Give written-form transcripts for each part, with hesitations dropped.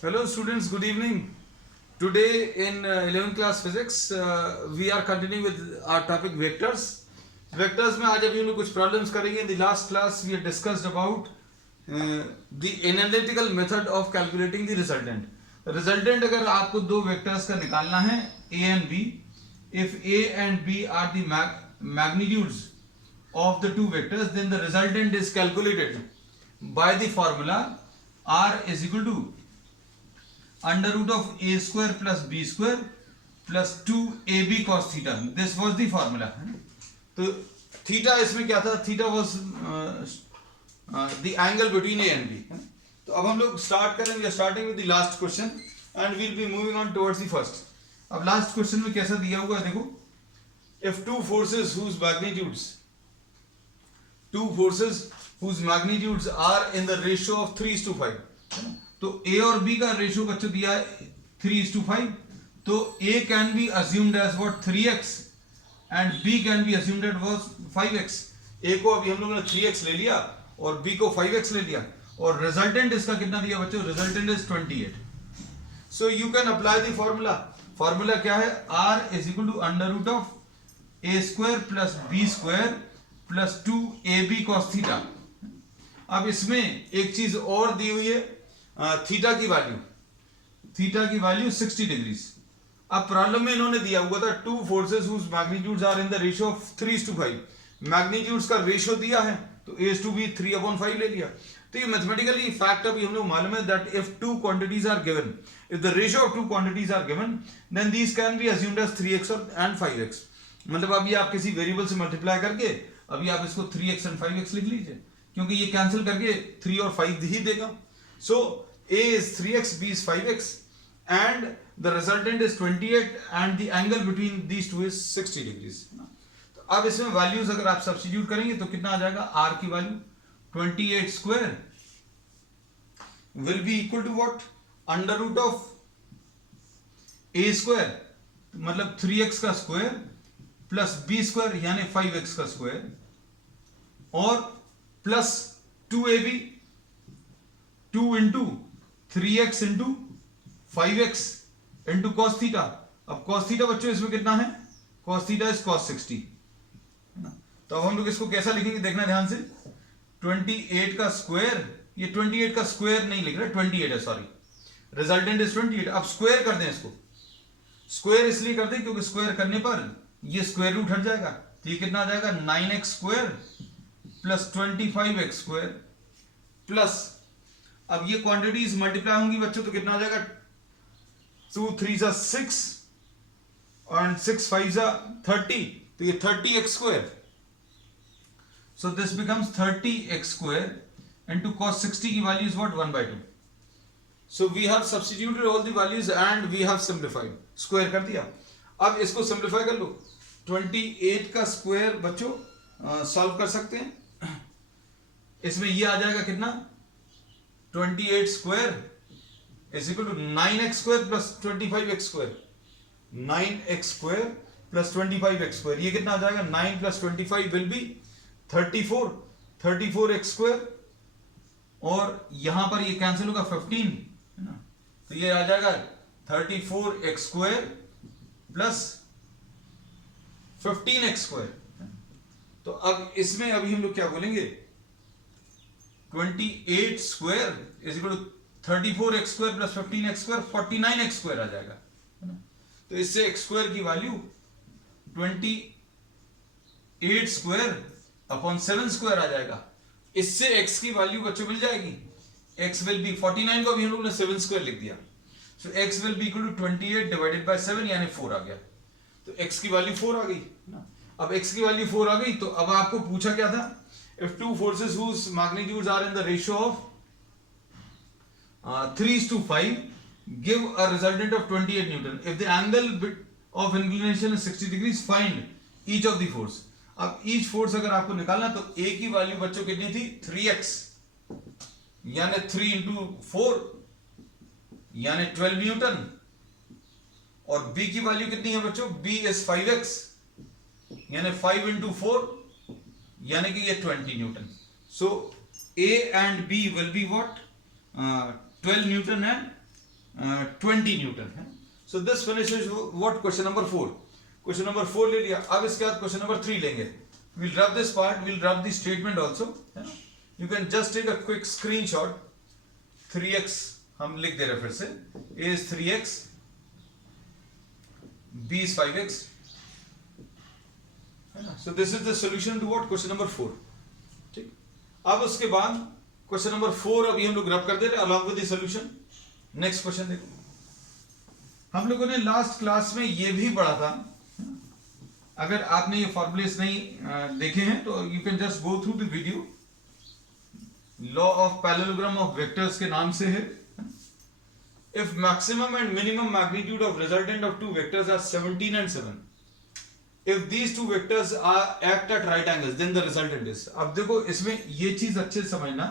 Hello students, good evening. Today in 11th class physics, we are continuing with our topic vectors. Vectors में आज अभी हम लोग कुछ problems करेंगे. In the last class we had discussed about the analytical method of calculating the resultant. Resultant अगर आपको दो vectors का निकालना है A and B, if A and B are the magnitudes of the two vectors, then the resultant is calculated by the formula R is equal to under root of a square plus b square plus 2ab cos theta. This was the formula. तो theta इसमें क्या था? Theta was the angle between a and b. तो अब हम लोग start करेंगे. We are starting with the last question and we'll be moving on towards the first. अब लास्ट क्वेश्चन में कैसा दिया हुआ है देखो. If two forces whose magnitudes are in the ratio of 3:5, तो A और B का रेशियो बच्चों दिया है 3:5, तो A can be assumed as what 3x and B can be assumed as what 5x. A को अभी हम लोगों ने 3x ले लिया और B को 5x ले लिया और रिजल्टेंट इसका कितना दिया बच्चों? Resultant is 28. So you can apply the formula. Formula क्या है? R is equal to under root of a square plus b square plus 2ab cos theta. अब इसमें एक चीज और दी हुई है, थीटा की वैल्यू 60 डिग्रीज. अब प्रॉब्लम में इन्होंने दिया हुआ था two forces whose magnitudes are in the ratio of 3:5. Magnitudes का रेशियो दिया है तो a/b 3/5 ले लिया. तो ये मैथमेटिकली फैक्ट अभी हम लोग मालूम है that if two quantities are given, if the ratio of two quantities are given, then these can be assumed as 3x and 5x. मतलब अभी आप किसी वेरिएबल से मल्टीप्लाई करके अभी आप इसको 3x एंड 5x लिख लीजिए, क्योंकि ये कैंसिल करके 3 और 5 ही देगा. सो A is 3x, B is 5x, and the resultant is 28, and the angle between these two is 60 degrees. तो अब इसमें वैल्यूज अगर आप सब्स्टिट्यूट करेंगे तो कितना आ जाएगा? R की value 28 square will be equal to what? Under root of A square मतलब 3x का स्क्वायर प्लस B स्क्वायर यानी 5x का स्क्वायर और plus 2ab 2 into 3x into 5x into cos theta. अब cos थीटा बच्चों इसमें कितना है? cos थीटा इज cos 60 है ना. तो अब हम लोग इसको कैसा लिखेंगे देखना ध्यान से. 28 का स्क्वायर, ये 28 का स्क्वायर नहीं लिख रहे, 28 है, सॉरी. Resultant is 28. अब स्क्वायर कर दें इसको. स्क्वायर इसलिए कर दें क्योंकि स्क्वायर करने पर ये स्क्वायर रूट हट जाएगा. तो ये कितना आ जाएगा? 9x square plus 25x square plus, अब ये क्वांटिटीज मल्टीप्लाई होंगी बच्चों तो कितना आ जाएगा? 2 3 6 और 6 5 30, तो ये 30x square. So this becomes 30x square into cos 60 की value is what? 1/2. So we have substituted all the values and we have simplified. Square कर दिया. अब इसको सिंप्लीफाई कर लो. 28 का स्क्वायर बच्चों सॉल्व कर सकते हैं. इसमें ये आ जाएगा कितना? 28 square is equal to 9x square plus 25x square. 9x square plus 25x square. ये कितना आ जाएगा? 9 plus 25 will be 34. 34x square और यहां पर ये कैंसिल होगा 15 है ना. तो ये आ जाएगा 34x square plus 15x square. तो अब इसमें अभी हम लोग क्या बोलेंगे? 28 square is equal to 34x square plus 15x square 49x square आ जाएगा है ना. तो इससे x स्क्वायर की वैल्यू 28 स्क्वायर अपॉन 7 स्क्वायर आ जाएगा. इससे x की वैल्यू बच्चों मिल जाएगी. x विल बी 49 को भी हम लोग ने 7 स्क्वायर लिख दिया. So x will be equal to 28 divided by 7 यानी 4 आ गया. तो x की वैल्यू 4 आ गई ना. अब x की वैल्यू 4 आ गई तो अब आपको पूछा क्या था? If two forces whose magnitudes are in the ratio of 3:5 give a resultant of 28 Newton. If the angle of inclination is 60 degrees, find each of the force. अब each force अगर आपको निकालना तो A की वैल्यू बच्चों कितनी थी? 3x यानी 3 इंटू 4 यानी 12 न्यूटन. और B की वैल्यू कितनी है बच्चों? B is 5x यानी 5 इंटू 4 यानी कि ये 20 newton. So A and B will be what? 12 newton and 20 newton है। So this finishes what question number 4। Question number 4 ले लिया। अब इसके बाद क्वेश्चन नंबर 3 लेंगे। Will rub this part, will rub the statement also, है ना। You can just take a quick screenshot. 3x हम लिख दे रहे फिर से, a is 3x, b is 5x, है ना। So this is the solution to what question number 4। ठीक, अब उसके बाद क्वेश्चन नंबर 4 अभी हम लोग रब कर दे रहे along with the solution. Next question देखो, हम लोगों ने लास्ट क्लास में ये भी पढ़ा था। अगर आपने ये फॉर्मूलेस नहीं देखे हैं तो you can just go through the video. Law of parallelogram of vectors के नाम से है। If maximum and minimum magnitude of resultant of two vectors are 17 and 7, if these two vectors are act at right angles, then the resultant is। अब देखो इसमें ये चीज अच्छे से समझना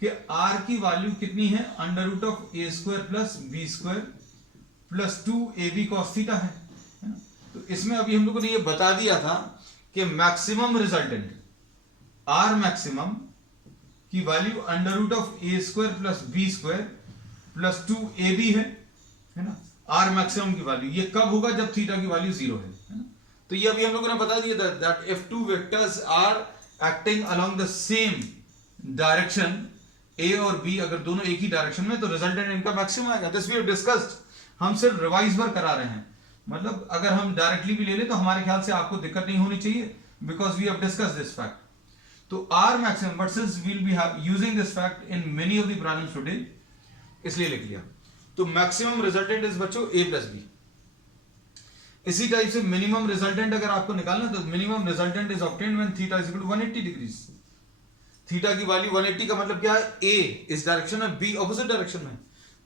कि r की वैल्यू कितनी है, under root of a square plus B square plus 2ab cos theta है ना। तो इसमें अभी हम लोगों ने ये बता दिया था कि मैक्सिमम रिजल्टेंट r मैक्सिमम की value under root of a square plus B square plus 2ab है ना। r मैक्सिमम की वैल्यू ये कब होगा, जब थीटा की वैल्यू 0 है ना। तो ये अभी हम लोगों ने बता दिया था that if two vectors are acting along the same direction A और बी, अगर दोनों एक ही डायरेक्शन में, तो रिजल्टेंट इनका मैक्सिमम आएगा। This we have discussed. हम सिर्फ रिवाइज वर करा रहे हैं, मतलब अगर हम डायरेक्टली भी ले लें तो हमारे ख्याल से आपको दिक्कत नहीं होनी चाहिए, because we have discussed this fact. तो R maximum, but since we will be using this fact in many of the problems today, इसलिए लिख लिया। तो मैक्सिमम रिजल्टेंट इज बच्चों a प्लस बी। इसी टाइप से मिनिमम रिजल्टेंट अगर आपको निकालना, तो minimum resultant is obtained when theta is equal to 180 degrees. Theta की वैल्यू 180 का मतलब क्या है, a इस डायरेक्शन में, b ऑपोजिट डायरेक्शन में।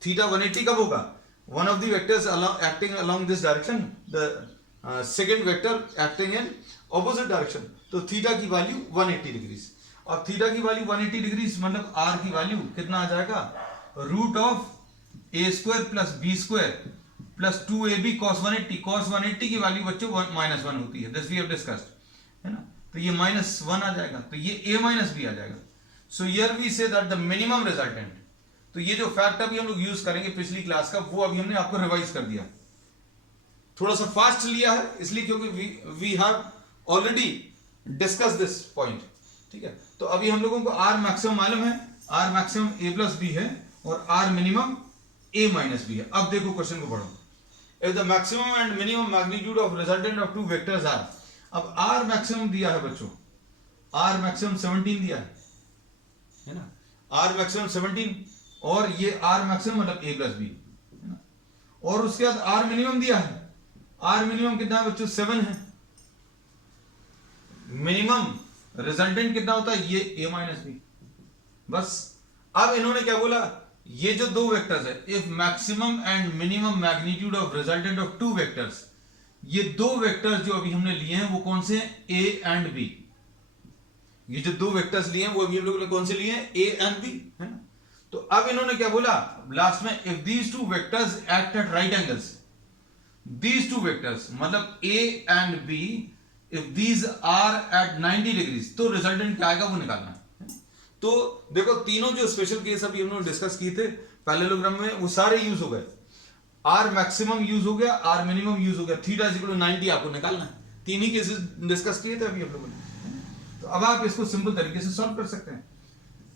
थीटा 180 कब होगा, one of the vectors acting along this direction, the second vector acting in opposite direction. तो थीटा की वैल्यू 180 डिग्रीज। और थीटा की वैल्यू 180 डिग्रीज मतलब r की वैल्यू कितना आ जाएगा, root of a square plus B square plus 2ab cos 180। cos 180 की वैल्यू बच्चों -1 होती है, दिस वी हैव डिस्कस्ड, है ना। तो ये -1 आ जाएगा, तो ये a माइनस बी आ जाएगा। So here we say that the minimum resultant. तो ये जो फैक्ट अभी हम लोग यूज करेंगे पिछली क्लास का, वो अभी हमने आपको रिवाइज कर दिया। थोड़ा सा फास्ट लिया है इसलिए क्योंकि we have already discuss this point, ठीक है। तो अभी हम लोगों को r मैक्सिमम मालूम है, r maximum a plus b है और r minimum a minus b है। अब देखो क्वेश्चन को पढ़ो। If the maximum and minimum magnitude of resultant of two vectors are, अब r मैक्सिमम दिया है बच्चों, r मैक्सिमम 17 दिया है ना, r मैक्सिमम 17 और ये r मैक्सिमम मतलब a प्लस बी, है ना। और उसके बाद r मिनिमम दिया है, r मिनिमम कितना है बच्चों, 7 है। मिनिमम रिजल्टेंट कितना होता है, ये a माइनस बी। बस अब इन्होंने क्या बोला, ये जो दो वेक्टर्स है, if maximum and minimum magnitude of resultant of two vectors, ये दो वेक्टर्स जो अभी हमने लिए हैं वो कौन से हैं, a एंड b। ये जो दो वेक्टर्स लिए हैं वो अभी हम लोगों ने कौन से लिए हैं, a एंड b, है ना। तो अब इन्होंने क्या बोला लास्ट में, if these two vectors act at right angles, these two vectors मतलब a and b, if these are at 90 degrees, तो रिजल्टेंट क्या आएगा वो निकालना है। तो देखो तीनों जो स्पेशल केस अभी हम लोग डिस्कस किए थे पैरेललोग्राम में, वो सारे यूज हो गए। r मैक्सिमम यूज हो गया, r मिनिमम यूज हो गया, थीटा इज इक्वल टू 90 आपको निकालना है। तीन ही केसेस डिस्कस किए थे अभी हम लोगों ने। तो अब आप इसको सिंपल तरीके से सॉल्व कर सकते हैं।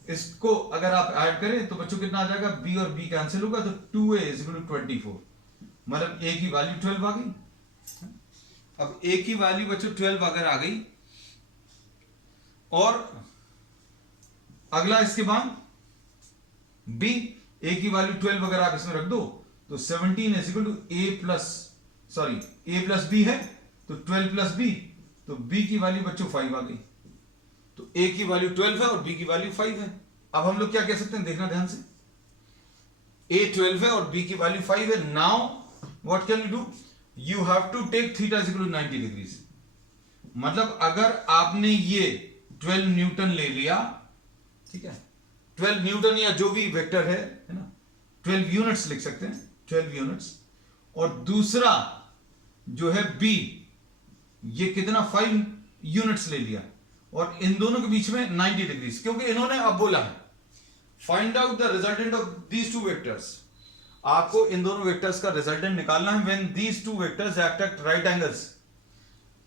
इसको अगर आप ऐड करें तो बच्चों कितना आ जाएगा, b और b कैंसिल होगा, तो 2a इज इक्वल टू 24, मतलब a की वैल्यू 12 आ गई। अब a की वैल्यू बच्चों 12 अगर आ गई, और अगला इसके बाद b, a की वैल्यू 12 अगर आप इसमें रख दो तो 17 is equal to a plus b है, तो 12 प्लस b, तो b की वैल्यू बच्चों 5 आ गई। तो a की वैल्यू 12 है और b की वैल्यू 5 है। अब हम लोग क्या कह सकते हैं, देखना ध्यान से, a 12 है और b की वैल्यू 5 है। Now what can you do, you have to take theta is equal to 90 degrees. मतलब अगर आपने ये 12 न्यूटन ले लिया, ठीक है, 12 न्यूटन या जो भी वेक्टर है ना, 12 यूनिट्स लिख सकते हैं, 12 यूनिट्स, और दूसरा जो है b, ये कितना 5 यूनिट्स ले लिया, और इन दोनों के बीच में 90 डिग्रीज, क्योंकि इन्होंने अब बोला है find out the resultant of these two vectors. आपको इन दोनों वेक्टर्स का रिजल्टेंट निकालना है when these two vectors act at right angles.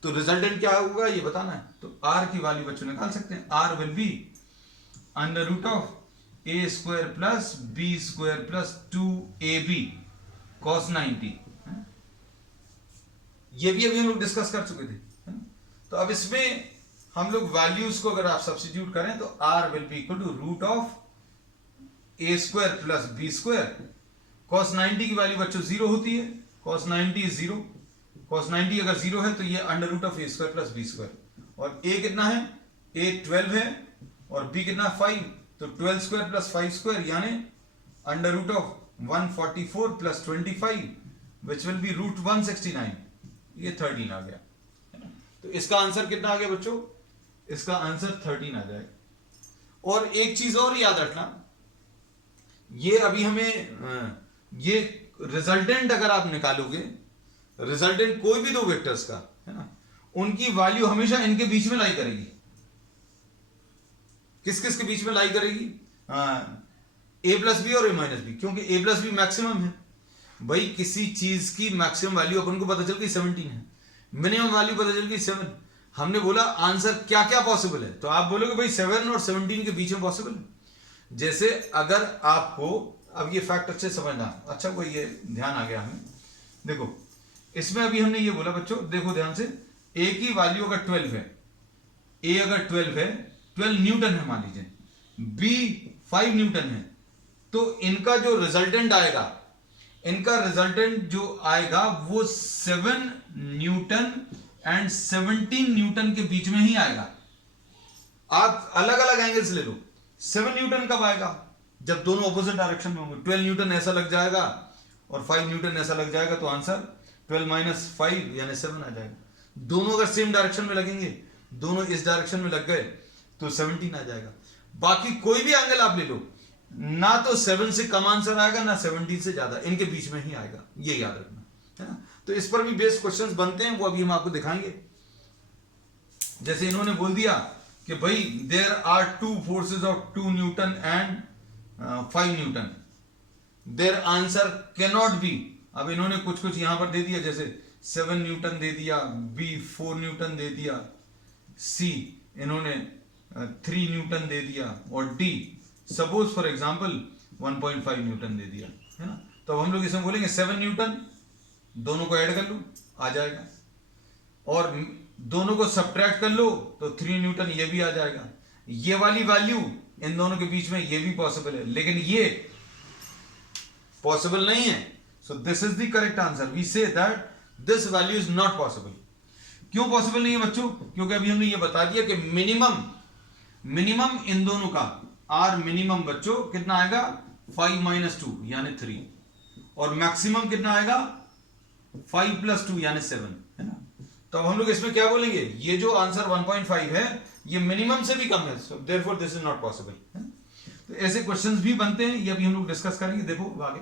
तो रिजल्टेंट क्या होगा ये बताना है। तो r की वैल्यू बच्चों निकाल सकते हैं। r will be under root of a square plus b square plus 2ab cos 90। ये भी अभी हम लोग डिस्कस कर चुके थे। तो अब इसमें हम लोग वैल्यूज को अगर आप सब्स्टिट्यूट करें तो r will be equal to root of a square plus b square. cos 90 की वैल्यू बच्चों 0 होती है। cos 90 is 0। cos 90 अगर 0 है तो ये under root of a square plus b square. और a कितना है? a 12 है और b कितना 5। तो 12 स्क्वायर प्लस 5 स्क्वायर यानी under root of 144 plus 25 which will be root 169। ये 13 आ गया। तो इसका आंसर कितना आ गया बच्चों? इसका आंसर 13 आ जाएगा। और एक चीज और याद रखना, ये अभी हमें ये रिजल्टेंट अगर आप निकालोगे, रिजल्टेंट कोई भी दो वेक्टर्स का है ना, उनकी वैल्यू हमेशा इनके बीच में लाई करेगी। किस किस के बीच में लाई करेगी? a प्लस बी और a माइनस बी, क्योंकि a प्लस बी मैक्सिमम है। भाई किसी चीज की मैक्सिमम वैल्यू अपन को पता चल गई 17 है, मिनिमम वैल्यू पता चल गई 7। हमने बोला आंसर क्या क्या पॉसिबल है, तो आप बोलोगे भाई 7 और 17 के बीच में पॉसिबल है। जैसे अगर आपको अब ये फैक्ट अच्छे समझना, अच्छा कोई ये ध्यान आ गया हमें। देखो इसमें अभी हमने ये बोला बच्चों, देखो ध्यान से, a की वैल्यू अगर 12 है, a अगर 12 है, 12 न्यूटन है मान लीजिए, b 5 न्यूटन है, तो इनका जो रिजल्टेंट आएगा, इनका रिजल्टेंट जो आएगा वो 7 न्यूटन एंड 17 न्यूटन के बीच में ही आएगा। आप अलग अलग एंगल्स ले लो। 7 न्यूटन कब आएगा? जब दोनों ऑपोजिट डायरेक्शन में होंगे। 12 न्यूटन ऐसा लग जाएगा और 5 न्यूटन ऐसा लग जाएगा, तो आंसर 12 माइनस 5 यानी 7 आ जाएगा। दोनों अगर सेम डायरेक्शन में लगेंगे, दोनों इस डायरेक्शन में लग गए तो 17 आ जाएगा। बाकी कोई भी एंगल आप ले लो, ना तो 7 से कम आंसर आएगा ना 17 से ज्यादा, इनके बीच में ही आएगा, ये याद रखना है ना। तो इस पर भी बेस्ड क्वेश्चंस बनते हैं, वो अभी हम आपको दिखाएंगे। जैसे इन्होंने बोल दिया कि भाई there are two forces of 2 newton and 5 newton, their answer can not be. अब इन्होंने कुछ कुछ यहां पर दे दिया, जैसे 7 न्यूटन दे दिया, बी 4 न्यूटन दे दिया, सी इन्होंने 3 न्यूटन दे दिया, और D suppose for example 1.5 newton दे दिया, है ना। तो हम लोग इसमें बोलेंगे 7 न्यूटन, दोनों को ऐड कर लो आ जाएगा, और दोनों को सब्ट्रैक्ट कर लो तो 3 न्यूटन ये भी आ जाएगा। ये वाली वैल्यू इन दोनों के बीच में ये भी पॉसिबल है, लेकिन ये पॉसिबल नहीं है। So this is the correct answer. We say that this value is not possible. क्यों पॉसिबल नहीं है बच्चों? क्योंकि अभी हमने ये बता दिया कि मिनिमम इन दोनों का आर मिनिमम बच्चों कितना आएगा? 5 माइनस 2 यानी 3, और मैक्सिमम कितना आएगा? 5 प्लस 2 यानी 7, है ना। तो हम लोग इसमें क्या बोलेंगे? ये जो आंसर 1.5 है ये मिनिमम से भी कम है, so therefore this is not possible. तो ऐसे क्वेश्चंस भी बनते हैं, ये अभी हम लोग डिस्कस करेंगे। देखो आगे,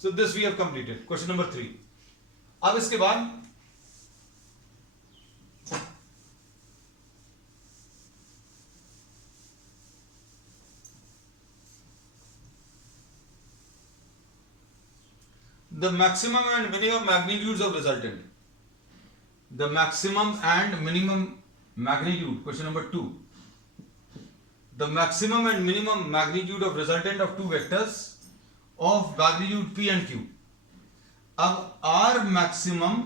so this we have completed question number 3। अब इसके बाद the maximum and minimum magnitudes of resultant. The maximum and minimum magnitude, question number 2. The maximum and minimum magnitude of resultant of two vectors of magnitude p and q. अब r maximum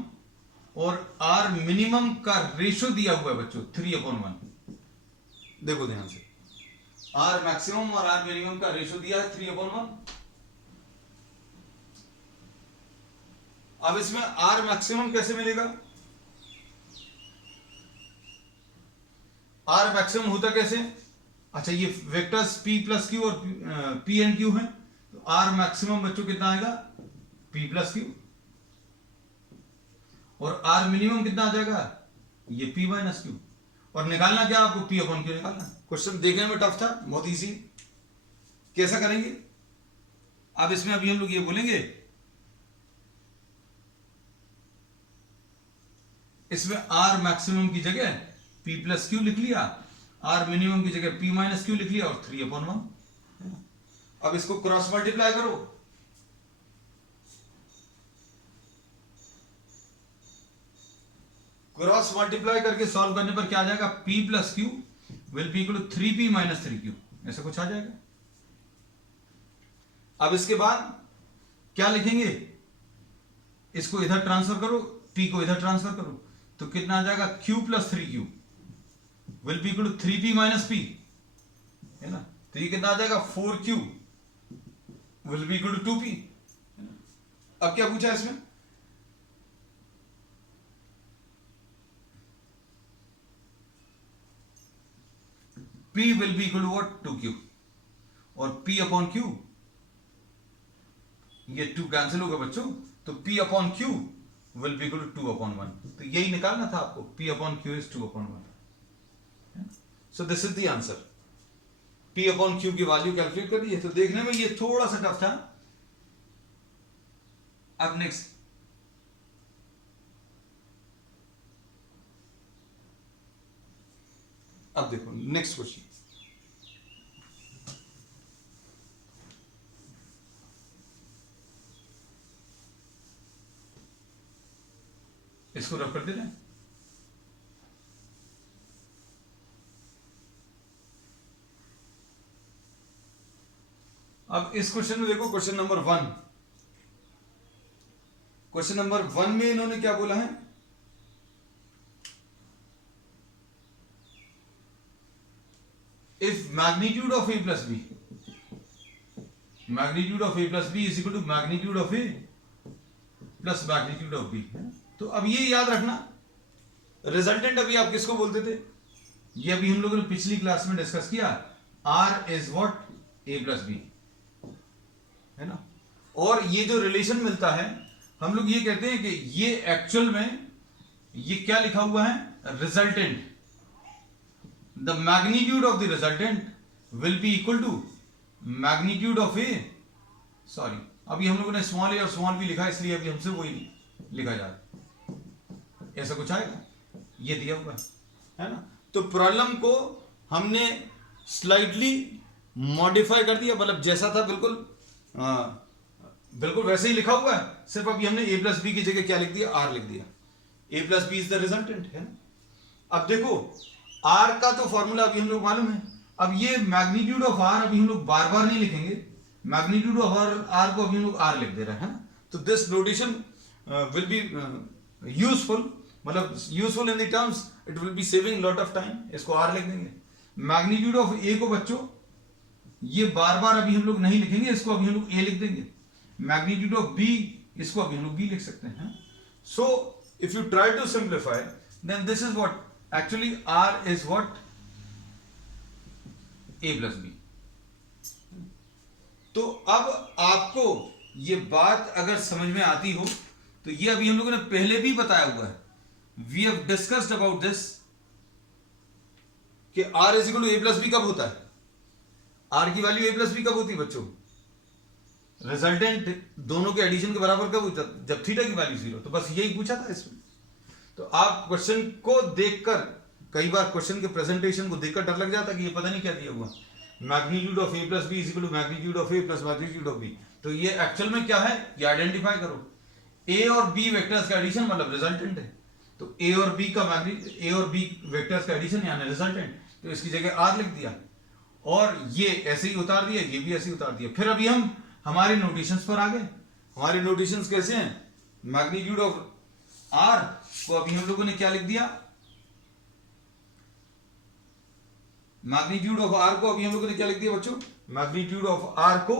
और r minimum का ratio दिया हुआ है बच्चों 3/1। देखो ध्यान से, r maximum और r minimum का रेशो दिया है 3/1। अब इसमें r मैक्सिमम कैसे मिलेगा? r मैक्सिमम होता कैसे? अच्छा, ये वेक्टर्स p प्लस क्यू और p एंड q है, तो r मैक्सिमम बच्चों कितना आएगा? p प्लस क्यू, और r मिनिमम कितना आ जाएगा? ये p माइनस क्यू। और निकालना क्या आपको? p अपॉन क्यू निकालना। क्वेश्चन देखने में टफ था, बहुत इजी। कैसा करेंगे? अब इसमें अभी हम लोग ये बोलेंगे, इसमें r मैक्सिमम की जगह p प्लस क्यू लिख लिया, r मिनिमम की जगह p माइनस क्यू लिख लिया, और 3/1। अब इसको क्रॉस मल्टीप्लाई करो, क्रॉस मल्टीप्लाई करके सॉल्व करने पर क्या आ जाएगा, p plus q will be equal to 3p minus 3q, ऐसा कुछ आ जाएगा। अब इसके बाद क्या लिखेंगे, इसको इधर ट्रांसफर करो, p को इधर ट्रांसफर करो, तो कितना आ जाएगा, q plus 3q will be equal to 3p minus p, है ना। तो ये कितना आ जाएगा, 4q will be equal to 2p। अब क्या पूछा इसमें, p will be equal to what, 2q, और p अपॉन q, ये 2 कैंसिल होगा बच्चों, तो p upon q will be equal to 2 upon 1। तो यही निकालना था आपको, p upon q is 2 upon 1। So this is the answer, p upon q की वैल्यू कैलकुलेट कर दी है। तो देखने में ये थोड़ा सा टफ था। अब नेक्स्ट, अब देखो नेक्स्ट क्वेश्चन, इसको रख कर दे रहे हैं। अब इस क्वेश्चन में देखो, क्वेश्चन नंबर 1, क्वेश्चन नंबर 1 में इन्होंने क्या बोला है, if magnitude of a plus b, magnitude of a plus b is equal to magnitude of a plus magnitude of b। तो अब ये याद रखना, रिजल्टेंट अभी आप किसको बोलते थे, ये अभी हम लोगों ने पिछली क्लास में डिस्कस किया, r is what, a plus b, है ना। और ये जो रिलेशन मिलता है, हम लोग ये कहते हैं कि ये एक्चुअल में ये क्या लिखा हुआ है, resultant, the magnitude of the resultant will be equal to magnitude of a, sorry अभी हम लोगों ने स्मॉल ए और स्मॉल बी लिखा है, इसलिए अभी हमसे वही लिखा जा रहा है, ऐसा कुछ आएगा, ये दिया हुआ है ना। तो प्रॉब्लम को हमने स्लाइटली मॉडिफाई कर दिया, मतलब जैसा था बिल्कुल बिल्कुल वैसे ही लिखा हुआ है, सिर्फ अभी हमने a प्लस बी की जगह क्या लिख दिया, r लिख दिया, a plus b is the resultant, है ना। अब देखो r का तो फॉर्मूला अभी हम लोग मालूम है, अब ये मैग्नीट्यूड ऑफ r अभी हम लोग बार बार नहीं लिखेंगे, मैग्नीट्यूड ऑफ r को अभी हम लोग r लिख दे रहे हैं, तो this notation will be useful, मतलब useful in the terms, it will be saving lot of time, इसको r लिख देंगे। मैग्नीट्यूड ऑफ a को बच्चों ये बार बार अभी हम लोग नहीं लिखेंगे, इसको अभी हम लोग a लिख देंगे। मैग्नीट्यूड ऑफ b, इसको अभी हम लोग b लिख सकते हैं। So if you try to simplify, then this is what actually r is what, a plus b. तो अब आपको ये बात अगर समझ में आती हो, तो ये अभी हम लोगों ने पहले भी बताया हुआ है, we have discussed about this कि r is equal to a plus b कब होता है, r की वैल्यू a प्लस बी कब होती है बच्चों, रिजल्टेंट दोनों के एडिशन के बराबर कब होता है, जब थीटा की वैल्यू 0। तो बस यही पूछा था इसमें। तो आप क्वेश्चन को देखकर, कई बार क्वेश्चन के प्रेजेंटेशन को देखकर डर लग जाता है कि ये पता नहीं क्या दिया हुआ, magnitude of a plus b is equal to magnitude of a plus magnitude of b। तो ये एक्चुअल में क्या है, ये आइडेंटिफाई करो, a और b वेक्टर्स का एडिशन मतलब रिजल्टेंट है, तो a और b का a और b वेक्टर्स का एडिशन यानी रिजल्टेंट, तो इसकी जगह r लिख दिया, और ये ऐसे ही उतार दिया, ये भी ऐसे ही उतार दिया। फिर अभी हम हमारे नोटेशंस पर आ गए। हमारे नोटेशंस कैसे हैं, मैग्नीट्यूड ऑफ r को अभी हम लोगों ने क्या लिख दिया, मैग्नीट्यूड ऑफ r को अभी हम लोगों ने क्या लिख दिया बच्चों, मैग्नीट्यूड ऑफ r को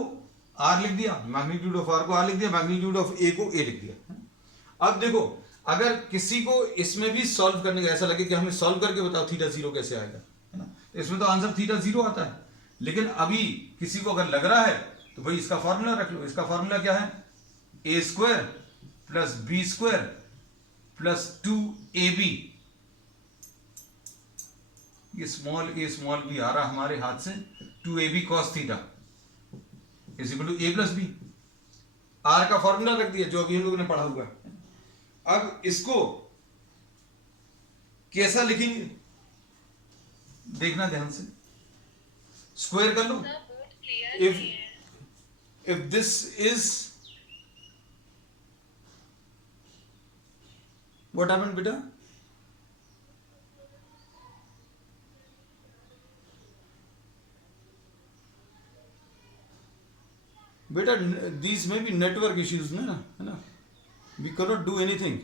r लिख दिया, मैग्नीट्यूड ऑफ r को r लिख दिया, मैग्नीट्यूड ऑफ a को a लिख दिया। अब देखो, अगर किसी को इसमें भी सॉल्व करने का ऐसा लगे कि हमें सॉल्व करके बताओ थीटा 0 कैसे आएगा, है ना, तो इसमें तो आंसर थीटा 0 आता है, लेकिन अभी किसी को अगर लग रहा है तो भाई इसका फॉर्मूला रख लो। इसका फॉर्मूला क्या है, a square plus B square plus 2ab, ये स्मॉल b आ रहा हमारे हाथ से, 2ab cos theta is equal to a plus b, r का फॉर्मूला रख दिया जो अभी हम लोगों ने पढ़ा हुआ है। अब इसको कैसा लिखेंगे देखना ध्यान से, स्क्वायर कर लो, if this is, what happened बेटा, बेटा दीज में भी नेटवर्क इश्यूज में ना, है ना, we can not do anything.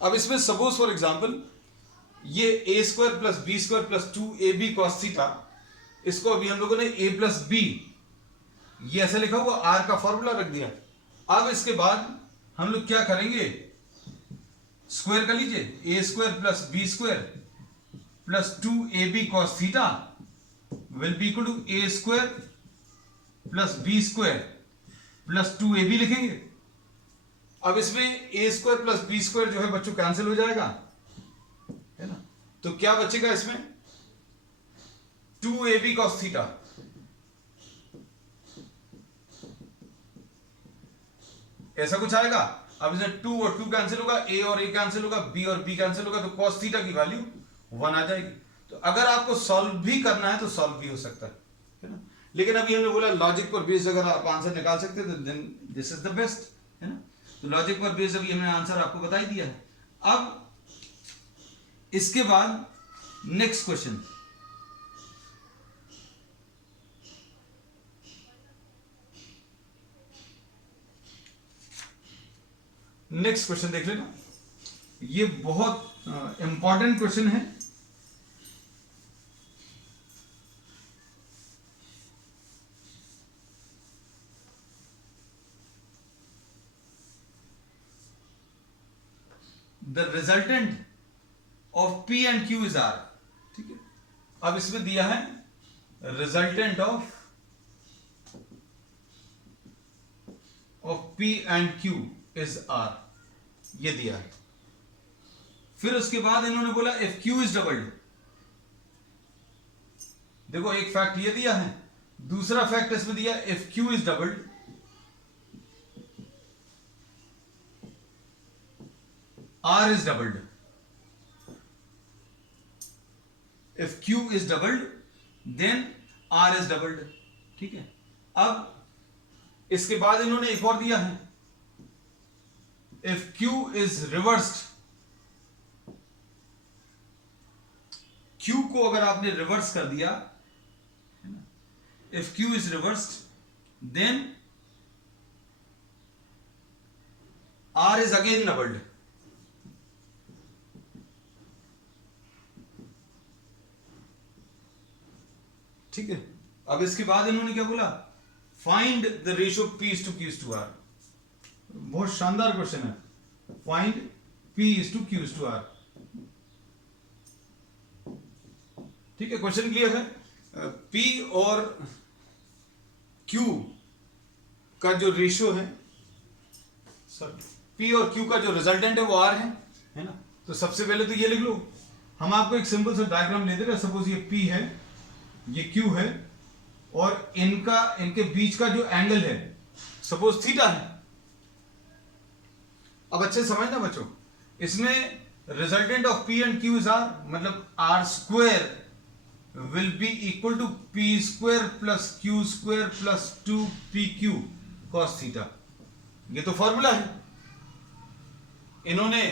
अब इसमें सपोज फॉर एग्जांपल ये A square plus B square plus 2ab cos theta, इसको अभी हम लोगों ने a प्लस बी ये ऐसे लिखा हुआ आर का फॉर्मूला रख दिया। अब इसके बाद हम लोग क्या करेंगे, स्क्वायर कर लीजिए, A square plus B square plus 2ab cos theta will be equal to A square plus B square plus 2ab लिखेंगे। अब इसमें A square plus B square जो है बच्चों कैंसिल हो जाएगा, है ना, तो क्या बचेगा इसमें 2ab cos थीटा। ऐसा कुछ आएगा। अब इसमें 2 और 2 कैंसिल होगा, a और a कैंसिल होगा, b और b कैंसिल होगा, तो cos थीटा की वैल्यू 1 आ जाएगी। तो अगर आपको सॉल्व भी करना है तो सॉल्व भी हो सकता है ना, लेकिन अभी हमने बोला लॉजिक पर बेस्ड अगर आप आंसर निकाल सकते हैं तो then this is the best, है ना। तो लॉजिक पर बेस्ड अभी हमने आंसर आपको बता ही दिया है। अब इसके बाद नेक्स्ट क्वेश्चन, नेक्स्ट क्वेश्चन देख लेना, ये बहुत इंपॉर्टेंट क्वेश्चन है। The resultant of P and Q is R, ठीक है। अब इसमें दिया है resultant of P and Q is R, ये दिया है। फिर उसके बाद इन्होंने बोला इफ Q इज डबल्ड, देखो एक फैक्ट ये दिया है, दूसरा फैक्ट इसमें दिया if Q is doubled R is doubled, if Q is doubled then R is doubled, ठीक है। अब इसके बाद इन्होंने एक और दिया है if Q is reversed, Q को अगर आपने रिवर्स कर दिया, if Q is reversed then R is again doubled, ठीक है। अब इसके बाद इन्होंने क्या बोला, find the ratio P is to Q is to R, बहुत शानदार क्वेश्चन है, find P is to Q is to R, ठीक है। क्वेश्चन क्लियर है। P और Q का जो रेशियो है, P और Q का जो रिजल्टेंट है वो R है ना। तो सबसे पहले तो ये लिख लो, हम आपको एक सिंपल सा डायग्राम ले दे रहे हैं, सपोज ये P है, ये Q है, और इनके बीच का जो एंगल है सपोज थीटा है। अब अच्छे समझना बच्चों, इसमें resultant of P and Q is R, मतलब R square will be equal to P square plus Q square plus 2PQ cos theta, ये तो फॉर्मूला है। इन्होंने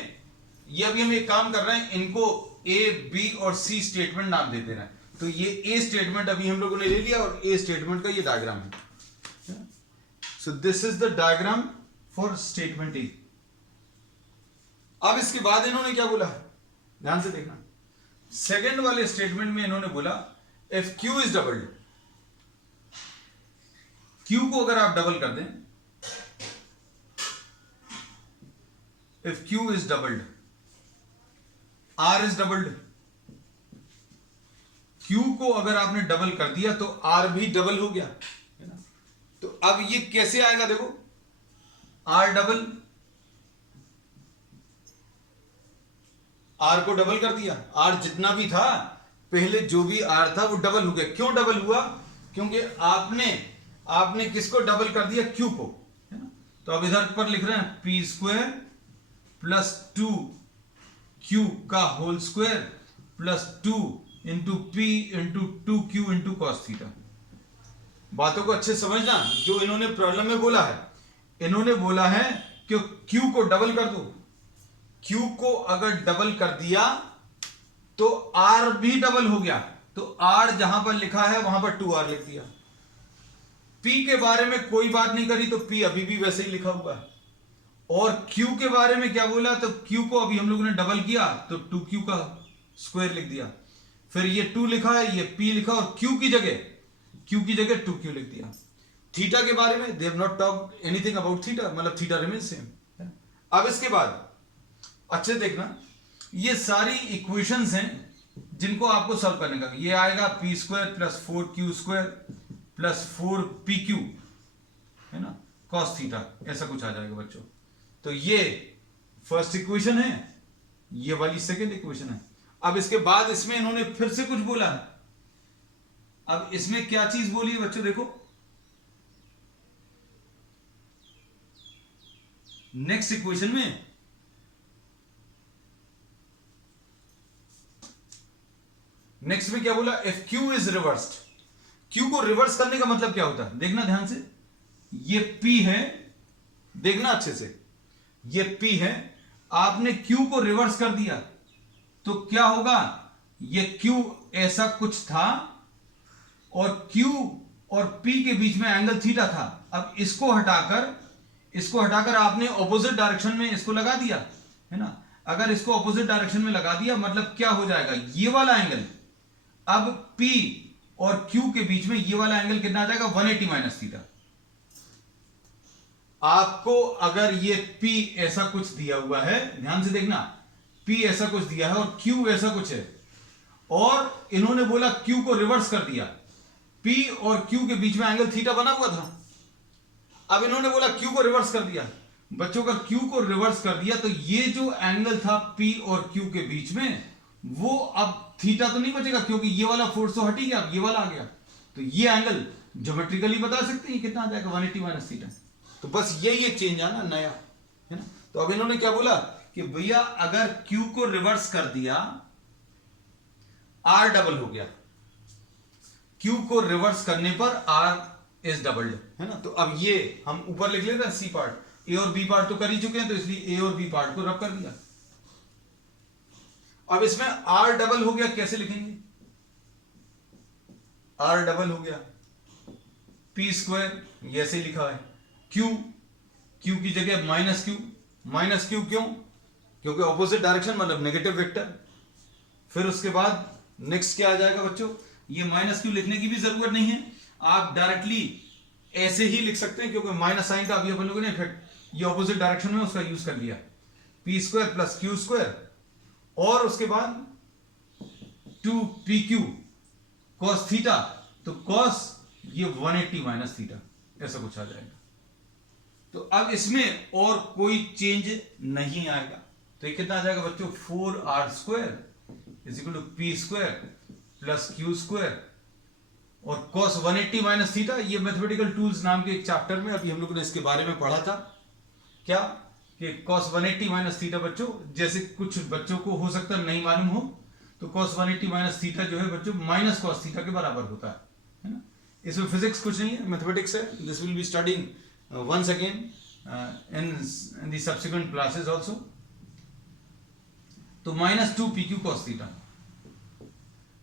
ये अभी हम एक काम कर रहे हैं, इनको A, B और C स्टेटमेंट नाम देते रहे, तो ये ए स्टेटमेंट अभी हम लोगों ने ले लिया और ए स्टेटमेंट का ये डायग्राम है। So this is the diagram for statement A. अब इसके बाद इन्होंने क्या बोला, ध्यान से देखना, सेकंड वाले स्टेटमेंट में इन्होंने बोला if Q is doubled, Q को अगर आप डबल कर दें, if Q is doubled R is doubled, Q को अगर आपने डबल कर दिया तो R भी डबल हो गया, है ना। तो अब ये कैसे आएगा, देखो R डबल, R को डबल कर दिया, R जितना भी था पहले जो भी R था वो डबल हो गया। क्यों डबल हुआ, क्योंकि आपने किसको डबल कर दिया, Q को, है ना। तो अब इधर पर लिख रहे हैं P स्क्वायर प्लस 2Q का whole square plus 2 into P into 2Q into cos theta. बातों को अच्छे समझना, जो इन्होंने प्रॉब्लम में बोला है, इन्होंने बोला है कि Q को डबल कर दो, Q को अगर डबल कर दिया तो R भी डबल हो गया, तो R जहां पर लिखा है वहां पर 2R लिख दिया। P के बारे में कोई बात नहीं करी तो P अभी भी वैसे ही लिखा हुआ है, और Q के बारे में क्या बोला तो Q को अभी हम लोगों ने डबल किया तो 2Q का स्क्वायर लिख दिया, फिर ये 2 लिखा है, ये P लिखा और Q की जगह 2Q लिख दिया। थीटा के बारे में they have not talked anything about theta, मतलब थीटा रिमेन सेम। अब इसके बाद अच्छे देखना, ये सारी इक्वेशंस हैं जिनको आपको सॉल्व करने का, ये आएगा P square plus 4Q square plus 4PQ, है ना, कॉस थीटा, ऐसा कुछ आ जाएगा बच्चों। तो ये फर्स्ट इक्वेशन है, ये वाली सेकेंड इक्वेशन है। अब इसके बाद इसमें इन्होंने फिर से कुछ बोला है। अब इसमें क्या चीज बोली है बच्चों, देखो नेक्स्ट इक्वेशन में क्या बोला, if Q is reversed. Q को रिवर्स करने का मतलब क्या होता है, देखना ध्यान से, ये P है, देखना अच्छे से, ये P है, आपने Q को रिवर्स कर दिया तो क्या होगा, ये Q ऐसा कुछ था और Q और P के बीच में एंगल थीटा था। अब इसको हटाकर आपने ऑपोजिट डायरेक्शन में इसको लगा दिया, है ना। अगर इसको ऑपोजिट डायरेक्शन में लगा दिया मतलब क्या हो जाएगा, ये वाला एंगल, अब P और Q के बीच में ये वाला एंगल कितना आ जाएगा, 180 माइनस थीटा। आपको अगर ये P ऐसा कुछ दिया हुआ है, ध्यान से देखना, P ऐसा कुछ दिया है और Q ऐसा कुछ है, और इन्होंने बोला Q को रिवर्स कर दिया, P और Q के बीच में एंगल थीटा बना हुआ था, अब इन्होंने बोला Q को रिवर्स कर दिया। बच्चों का Q को रिवर्स कर दिया तो ये जो एंगल था P और Q के बीच में, वो अब थीटा तो नहीं बचेगा क्योंकि ये वाला फोर्स तो हट ही गया, अब ये वाला आ गया, तो ये एंगल ज्योमेट्रिकली बता सकते हैं कितना आ जाएगा, 180 माइनस थीटा। तो बस यही एक चेंज आना नया, है ना। तो अब इन्होंने क्या बोला कि भैया अगर Q को रिवर्स कर दिया, R डबल हो गया, Q को रिवर्स करने पर R इज डबल्ड, है ना। तो अब ये हम ऊपर लिख लेते हैं C पार्ट, A और B पार्ट तो कर ही चुके हैं, तो इसलिए A और B पार्ट को रब कर दिया। अब इसमें R डबल हो गया, कैसे लिखेंगे, R डबल हो गया, P स्क्वायर ऐसे लिखा है, Q की जगह माइनस क्यू क्यों, क्योंकि ऑपोजिट डायरेक्शन मतलब नेगेटिव वेक्टर। फिर उसके बाद नेक्स्ट क्या आ जाएगा बच्चों, ये माइनस क्यू लिखने की भी जरूरत नहीं है, आप डायरेक्टली ऐसे ही लिख सकते हैं क्योंकि माइनस साइन का अभी अपन लोगों ने इफेक्ट ये ऑपोजिट डायरेक्शन में उसका यूज कर लिया, P square plus Q square, और उसके बाद 2PQ cos थीटा, तो cos ये 180 माइनस थीटा, ऐसा कुछ आ जाएगा। तो अब इसमें और कोई चेंज नहीं आएगा, तो ये कितना आ जाएगा बच्चों, 4R square is equal to P square plus Q square और cos 180 माइनस थीटा। ये मैथमेटिकल टूल्स नाम के एक चैप्टर में अभी हम लोगों ने इसके बारे में पढ़ा था, क्या कि cos 180 माइनस थीटा बच्चों, जैसे कुछ बच्चों को हो सकता है नहीं मालूम हो, तो cos 180 माइनस थीटा जो है बच्चों माइनस cos थीटा के बराबर होता है ना। इसमें फिजिक्स कुछ नहीं है, मैथमेटिक्स है। This will be studying once again in the subsequent classes also. तो माइनस 2PQ cos थीटा।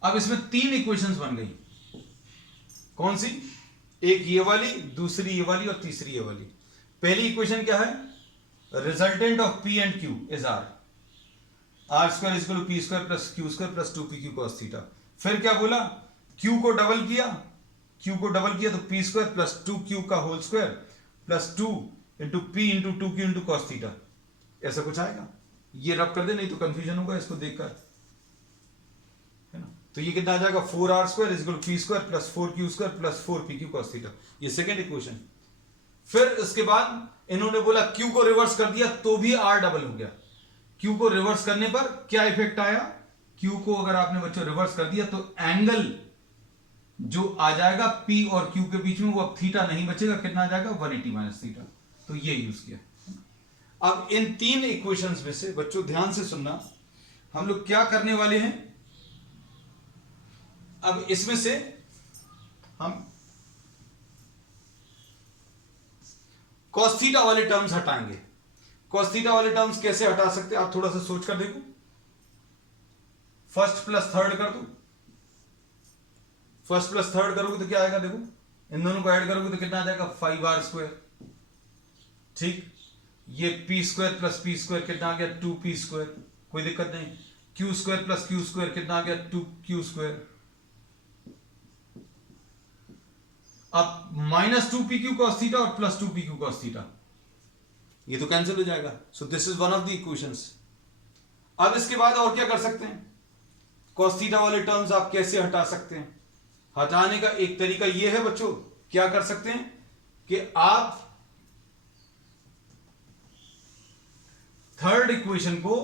अब इसमें 3 इक्वेशंस बन गई, कौन सी, एक ये वाली, दूसरी ये वाली और तीसरी ये वाली। पहली इक्वेशन क्या है, resultant of P and Q is R square is equal to P square plus Q square plus 2PQ cos theta. फिर क्या बोला, Q को डबल किया तो P स्क्वायर प्लस 2Q का whole square plus 2 into P into 2Q into cos theta, ऐसा कुछ आएगा। ये रब कर दे, नहीं तो कंफ्यूजन होगा इसको देखकर, है ना। तो ये कितना आ जाएगा, 4R square is equal to P square plus 4Q square plus 4PQ cos theta, ये सेकंड इक्वेशन। फिर उसके बाद इन्होंने बोला Q को रिवर्स कर दिया तो भी R डबल हो गया। Q को रिवर्स करने पर क्या इफेक्ट आया, Q को अगर आपने बच्चों रिवर्स कर दिया तो एंगल जो आ जाएगा P और Q के बीच में वो अब थीटा नहीं बचेगा, कितना आ जाएगा, 180 माइनस थीटा। तो ये यूज किया। अब इन 3 इक्वेशंस में से बच्चों ध्यान से सुनना, हम लोग क्या करने वाले हैं, अब इसमें से हम cos थीटा वाले टर्म्स हटाएंगे। cos थीटा वाले टर्म्स कैसे हटा सकते हैं, आप थोड़ा सा सोच कर देखो। फर्स्ट प्लस थर्ड कर दो, फर्स्ट प्लस थर्ड करोगे तो क्या आएगा, देखो इन दोनों को ऐड करोगे तो कितना आ जाएगा 5r²। ठीक, ये p² प्लस p² कितना आ गया 2p², कोई दिक्कत नहीं। q² प्लस q² कितना आ गया 2q²। अब -2pq cos थीटा और +2pq cos थीटा, ये तो कैंसिल हो जाएगा। So this is one of the equations. अब इसके बाद और क्या कर सकते हैं, cos थीटा वाले टर्म्स आप कैसे हटा सकते हैं। हटाने का एक तरीका ये है बच्चों, क्या कर सकते हैं कि आप थर्ड इक्वेशन को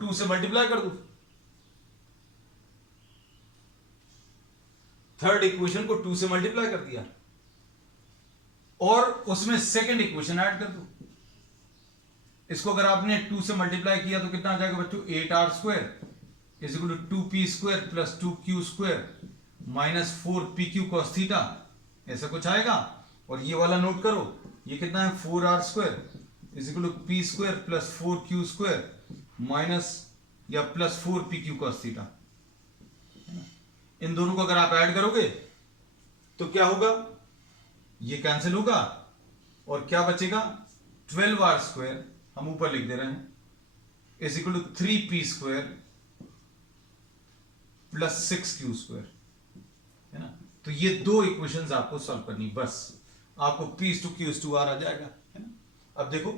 2 से मल्टीप्लाई कर दो। थर्ड इक्वेशन को 2 से मल्टीप्लाई कर दिया और उसमें सेकंड इक्वेशन ऐड कर दो। इसको अगर आपने 2 से मल्टीप्लाई किया तो कितना आ जाएगा बच्चों, 8r² is equal to 2p² plus 2q² minus 4pq cos theta, ऐसा कुछ आएगा। और ये वाला नोट करो, ये कितना है 4r² is equal to p² plus 4q² minus या प्लस 4pq cos थीटा। इन दोनों को अगर आप ऐड करोगे तो क्या होगा, ये कैंसिल होगा और क्या बचेगा 12r² हम ऊपर लिख दे रहे हैं is equal to 3p² plus 6q², है ना। तो ये दो इक्वेशंस आपको सॉल्व करनी, बस आपको p/q/r आ जाएगा, है ना। अब देखो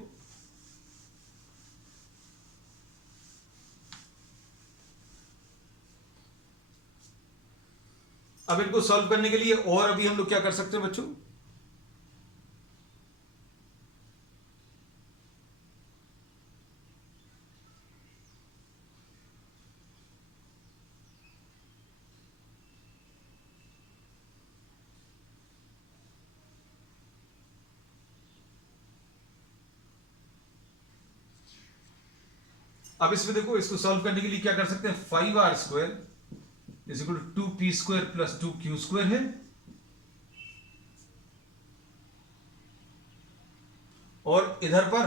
अब इनको सॉल्व करने के लिए और अभी हम लोग क्या कर सकते हैं बच्चों, अब इसमें देखो, इसको सॉल्व करने के लिए क्या कर सकते हैं, 5r² is equal to 2p² plus 2q² है और इधर पर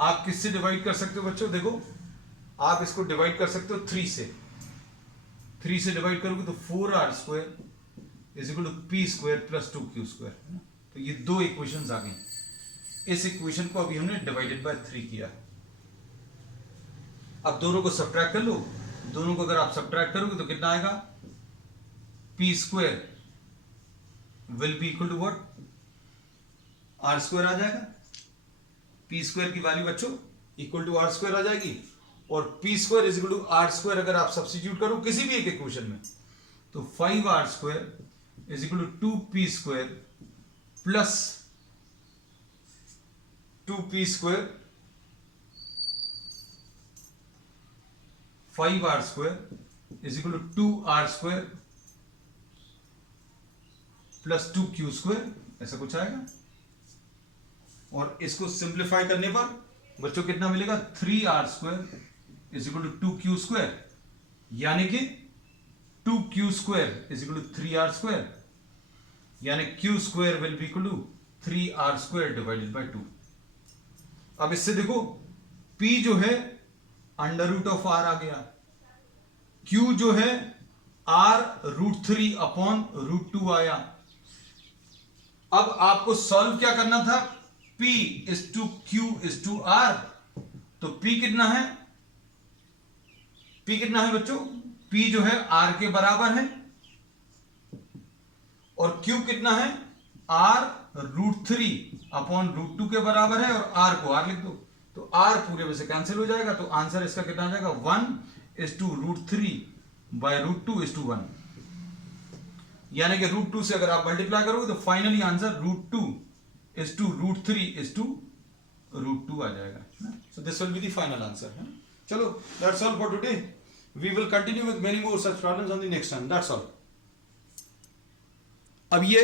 आप किससे डिवाइड कर सकते हो बच्चों, देखो आप इसको डिवाइड कर सकते हो 3 से। 3 से डिवाइड करोगे तो 4r² is equal to p² plus 2q²। तो ये दो इक्वेशंस आ गई। इस इक्वेशन को अभी हमने डिवाइडेड बाय 3 किया। अब दोनों को सब्ट्रैक्ट कर लो, दोनों को अगर आप सब्ट्रैक्ट करोगे तो कितना आएगा, p² will be equal to what, r² आ जाएगा। p² की वैल्यू बच्चों इक्वल टू r² आ जाएगी और p² is equal to r² अगर आप सब्स्टिट्यूट करो किसी भी एक इक्वेशन में तो 5r² is equal to 2p² plus 2p², 5r² is equal to 2r² plus 2q², ऐसा कुछ आएगा। और इसको सिंप्लीफाई करने पर बच्चों कितना मिलेगा, 3r² is equal to 2q², यानी कि 2q² is equal to 3r², यानी q² will be equal to 3r² divided by 2। अब इससे देखो p जो है √r आ गया, q जो है r√3 अपॉन √2 आया। अब आपको सॉल्व क्या करना था, p is to q is to r। तो p कितना है, p कितना है बच्चों, p जो है r के बराबर है और q कितना है, r√3 अपॉन √2 के बराबर है और r को r लिख दो तो r पूरे में से कैंसिल हो जाएगा। तो आंसर इसका कितना आ जाएगा, 1 is to √3 by √2 is to 1, यानी कि √2 से अगर आप मल्टीप्लाई करोगे तो finally answer √2 is to √3 is to √2 आ जाएगा। So this will be the final answer. चलो, that's all for today. We will continue with many more such problems on the next time. That's all. अब ये